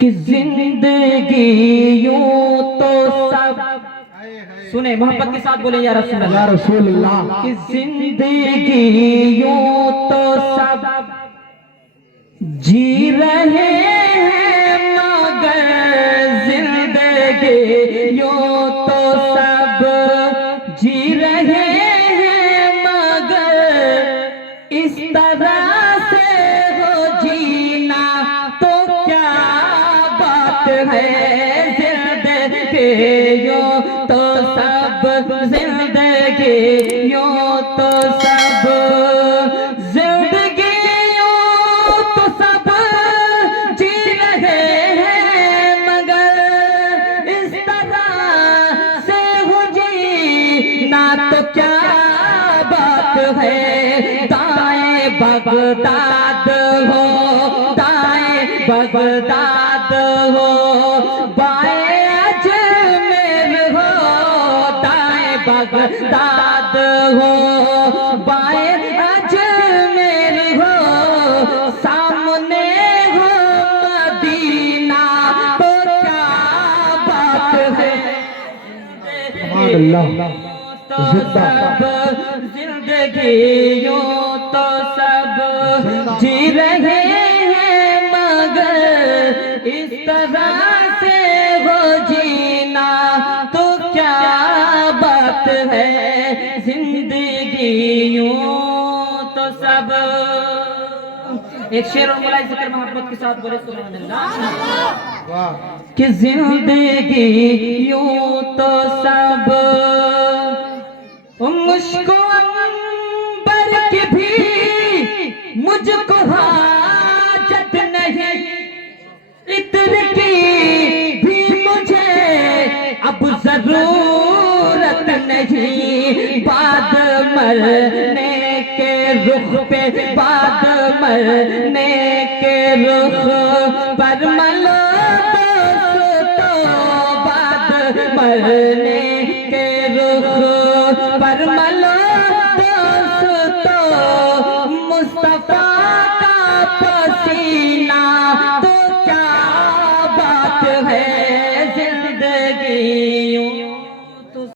कि जिंदगी यूं तो सब सुने मोहब्बत के साथ बोले या रसूल अल्लाह कि जिंदगी यूं तो सब जी रहे हैं मगर जिंदगी यूं तो सब जी रहे हैं मगर इस तरह से हो जीना तो क्या बात है। जिंदगी यूं तो सब जिंदगी यूं तो सब जिंदगी यूं तो सब जी रहे हैं मगर इस तरह से हो जीना तो क्या बात है। दाएं बगदाद हो दाएं बगदाद हो बाएं अजमेर हो दाएं बगदाद हो बाएं अजमेर हो सामने हो मदीना तो क्या बात है। तो सब जिंदगी यूं तो सब जी रहे हैं मगर इस तरह से हो जीना तो क्या बात है। जिंदगी यूं तो सब एक शेर और मलाई जिक्र मोहब्बत के साथ बोले सुभान अल्लाह कि जिंदगी यूं तो सब मुझको अंबर की भी मुझको हाजत नहीं इत्र की भी मुझे अब जरूरत नहीं। बाद मरने के रुख पे बाद मरने के रुख पर मलो तो बाद मरने के रुख पर मलो दोस्तों मुस्तफा का पसीना तो